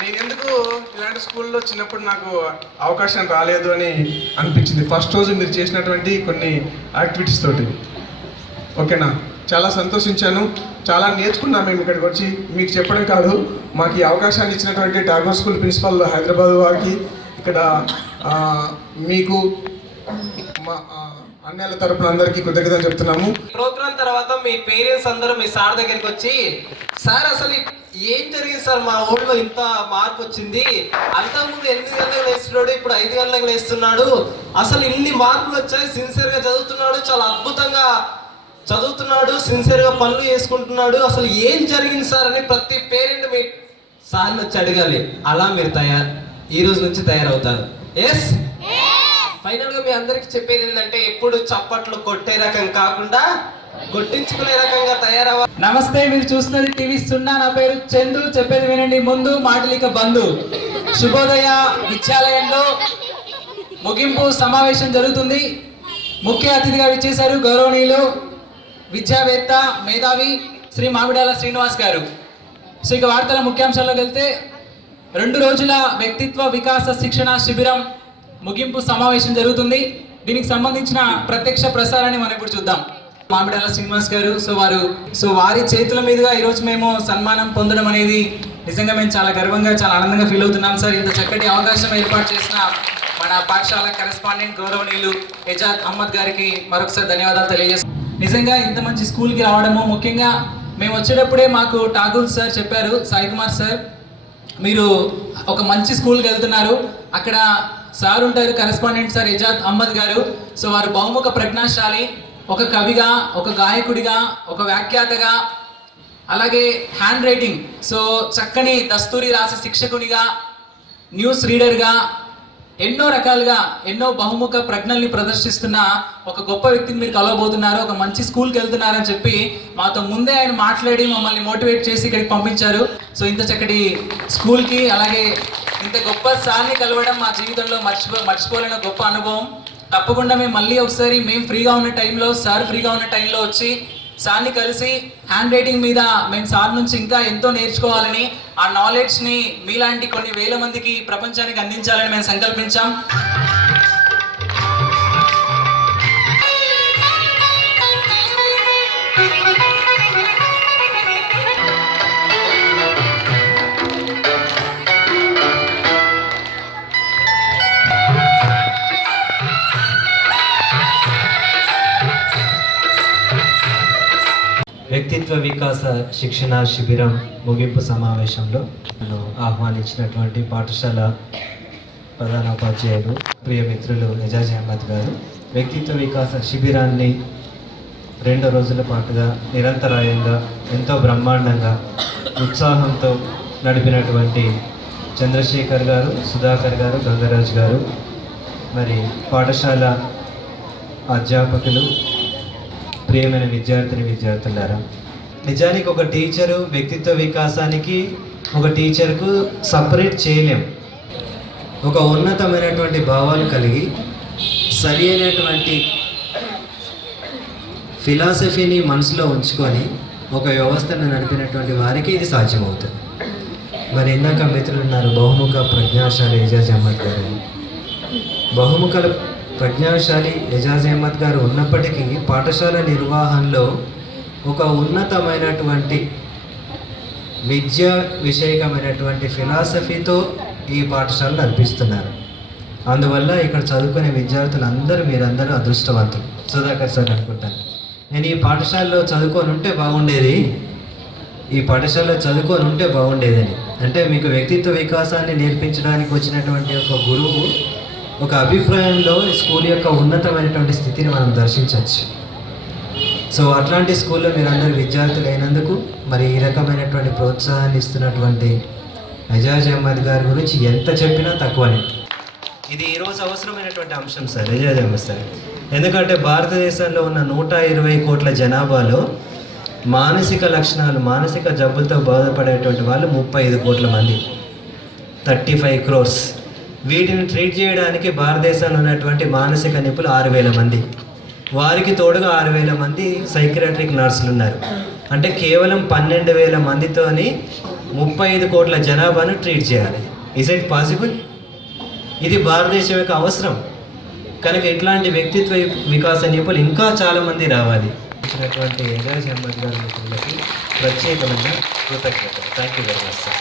నేను ఎందుకు ఇలాంటి స్కూల్లో చిన్నప్పుడు నాకు అవకాశం రాలేదు అని అనిపించింది. ఫస్ట్ రోజు మీరు చేసినటువంటి కొన్ని యాక్టివిటీస్ తోటి. ఓకేనా, చాలా సంతోషించాను, చాలా నేర్చుకున్నాను మేము ఇక్కడికి వచ్చి. మీకు చెప్పడం కాదు, మాకు ఈ అవకాశాన్ని ఇచ్చినటువంటి టాగోర్ స్కూల్ ప్రిన్సిపల్ హైదరాబాద్ వారికి, ఇక్కడ మీకు మా అన్నయ్యల తరపున అందరికీ కృతజ్ఞతలు చెప్తున్నాము. ప్రోగ్రామ్ తర్వాత మీ పేరెంట్స్ అందరూ మీ సార్ దగ్గరికి వచ్చి, సార్ అసలు ఏం జరిగింది సార్, మా ఊళ్ళో ఇంత మార్పు వచ్చింది, అంతకుముందు 8 గంటలకు లేస్తున్నాడు, ఇప్పుడు 5 గంటలకు లేస్తున్నాడు, అసలు ఇన్ని మార్పులు వచ్చాయి, సిన్సియర్గా చదువుతున్నాడు, చాలా అద్భుతంగా చదువుతున్నాడు, సిన్సియర్గా పనులు చేసుకుంటున్నాడు, అసలు ఏం జరిగింది సార్ అని ప్రతి పేరెంట్ మీ సార్ని వచ్చి అడగాలి. అలా మీరు ఈ రోజు నుంచి తయారవుతారు. ఎస్, ఫైనల్ గా మీ అందరికి చెప్పేది ఏంటంటే, ఎప్పుడు చప్పట్లు కొట్టే రకం కాకుండా కొట్టించుకునే రకంగా తయారవ్వాలి. నమస్తే, మీరు చూస్తున్నది టీవీ 0. నా పేరు చందు. చెప్పేది వినండి ముందు, మాటలిక బంధు. శుభోదయ విద్యాలయంలో ముగింపు సమావేశం జరుగుతుంది. ముఖ్య అతిథిగా విచ్చేశారు గౌరవనీయులు విద్యావేత్త, మేధావి శ్రీ మామిడాల శ్రీనివాస్ గారు. సో ఇక వార్తల ముఖ్యాంశాల్లోకి వెళ్తే, 2 రోజుల వ్యక్తిత్వ వికాస శిక్షణ శిబిరం ముగింపు సమావేశం జరుగుతుంది. దీనికి సంబంధించిన ప్రత్యక్ష ప్రసారాన్ని మనం ఇప్పుడు చూద్దాం. మామిడాల శ్రీనివాస్ గారు, వారి చేతుల మీదుగా ఈరోజు మేము సన్మానం పొందడం అనేది నిజంగా మేము చాలా గర్వంగా, చాలా ఆనందంగా ఫీల్ అవుతున్నాం సార్. ఇంత చక్కటి అవకాశం ఏర్పాటు చేసిన మన పాఠశాల కరెస్పాండెంట్ గౌరవనీయులు ఎజాద్ అహ్మద్ గారికి మరొకసారి ధన్యవాదాలు తెలియజేస్తాం. నిజంగా ఇంత మంచి స్కూల్కి రావడము, ముఖ్యంగా మేము వచ్చేటప్పుడే మాకు ఠాగూర్ సార్ చెప్పారు, సాయి కుమార్ సార్, మీరు ఒక మంచి స్కూల్కి వెళ్తున్నారు, అక్కడ సార్ ఉంటారు కరెస్పాండెంట్ సార్ ఎజాద్ అహ్మద్ గారు. సో వారు బహుముఖ ప్రజ్ఞాశాలి, ఒక కవిగా, ఒక గాయకుడిగా, ఒక వ్యాఖ్యాతగా, అలాగే హ్యాండ్ రైటింగ్, సో చక్కని దస్తూరి రాసే శిక్షకునిగా, న్యూస్ రీడర్గా, ఎన్నో రకాలుగా ఎన్నో బహుముఖ ప్రజ్ఞల్ని ప్రదర్శిస్తున్న ఒక గొప్ప వ్యక్తిని మీరు కలవబోతున్నారు. ఒక మంచి స్కూల్కి వెళ్తున్నారని చెప్పి మాతో ముందే ఆయన మాట్లాడి మమ్మల్ని మోటివేట్ చేసి ఇక్కడికి పంపించారు. సో ఇంత చక్కటి స్కూల్కి, అలాగే ఇంత గొప్ప సార్ని కలవడం మా జీవితంలో మర్చిపోలేని గొప్ప అనుభవం. తప్పకుండా మేము మళ్ళీ ఒకసారి మేము ఫ్రీగా ఉన్న టైంలో, సార్ ఫ్రీగా ఉన్న టైంలో వచ్చి సార్ని కలిసి హ్యాండ్ రైటింగ్ మీద మేము సార్ నుంచి ఇంకా ఎంతో నేర్చుకోవాలని, ఆ నాలెడ్జ్ని మీలాంటి కొన్ని వేల మందికి ప్రపంచానికి అందించాలని మేము సంకల్పించాం. వ్యక్తిత్వ వికాస శిక్షణ శిబిరం ముగింపు సమావేశంలో నన్ను ఆహ్వానించినటువంటి పాఠశాల ప్రధానోపాధ్యాయులు, ప్రియ మిత్రులు ఎజాజ్ అహ్మద్ గారు, వ్యక్తిత్వ వికాస శిబిరాన్ని 2 రోజుల పాటుగా నిరంతరాయంగా ఎంతో బ్రహ్మాండంగా ఉత్సాహంతో నడిపినటువంటి చంద్రశేఖర్ గారు, సుధాకర్ గారు, గంగరాజ్ గారు, మరి పాఠశాల అధ్యాపకులు, ప్రియమైన విద్యార్థులారా, నిజానికి ఒక టీచరు వ్యక్తిత్వ వికాసానికి ఒక టీచర్కు సపరేట్ చేయలేం. ఒక ఉన్నతమైనటువంటి భావాలు కలిగి సరి అయినటువంటి ఫిలాసఫీని మనసులో ఉంచుకొని ఒక వ్యవస్థను నడిపినటువంటి వారికి ఇది సాధ్యమవుతుంది. మరి ఇందాక మిత్రులు ఉన్నారు, బహుముఖ ప్రజ్ఞాశాలి ఎజాజ్ అహ్మద్ గారు. బహుముఖ ప్రజ్ఞాశాలి ఎజాజ్ అహ్మద్ గారు ఉన్నప్పటికీ పాఠశాల నిర్వహణలో ఒక ఉన్నతమైనటువంటి విద్యా విషయకమైనటువంటి ఫిలాసఫీతో ఈ పాఠశాల నడిపిస్తున్నారు. అందువల్ల ఇక్కడ చదువుకునే విద్యార్థులందరూ, మీరందరూ అదృష్టవంతులు. సుధాకర్ సార్ అనుకుంటాను, నేను ఈ పాఠశాలలో చదువుకొని ఉంటే బాగుండేది, ఈ పాఠశాలలో చదువుకొని ఉంటే బాగుండేదని. అంటే మీకు వ్యక్తిత్వ వికాసాన్ని నేర్పించడానికి వచ్చినటువంటి ఒక గురువు ఒక అభిప్రాయంలో స్కూల్ యొక్క ఉన్నతమైనటువంటి స్థితిని మనం దర్శించవచ్చు. సో అట్లాంటి స్కూల్లో మీరందరూ విద్యార్థులు అయినందుకు, మరి ఈ రకమైనటువంటి ప్రోత్సాహాన్ని ఇస్తున్నటువంటి ఎజాజ్ అహ్మద్ గారి గురించి ఎంత చెప్పినా తక్కువనే. ఇది ఈరోజు అవసరమైనటువంటి అంశం సార్, ఎజాజ్ అహ్మద్ సార్. ఎందుకంటే భారతదేశంలో ఉన్న 120 కోట్ల జనాభాలో మానసిక లక్షణాలు, మానసిక జబ్బులతో బాధపడేటువంటి వాళ్ళు 35 కోట్ల మంది, 35 crores. వీటిని ట్రీట్ చేయడానికి భారతదేశంలో ఉన్నటువంటి మానసిక నిపుణులు 6,000 మంది, వారికి తోడుగా 6,000 మంది సైకియాట్రిక్ నర్సులు ఉన్నారు. అంటే కేవలం 12,000 మందితోని 35 కోట్ల జనాభాను ట్రీట్ చేయాలి. Is it possible? ఇది భారతదేశం యొక్క అవసరం. కనుక ఇట్లాంటి వ్యక్తిత్వ వికాస నిపుణులు ఇంకా చాలామంది రావాలి. ఇచ్చినటువంటి ఎజాజ్ అహ్మద్ గారి మిత్రులకి ప్రత్యేకమైన కృతజ్ఞతలు. Thank you very much sir.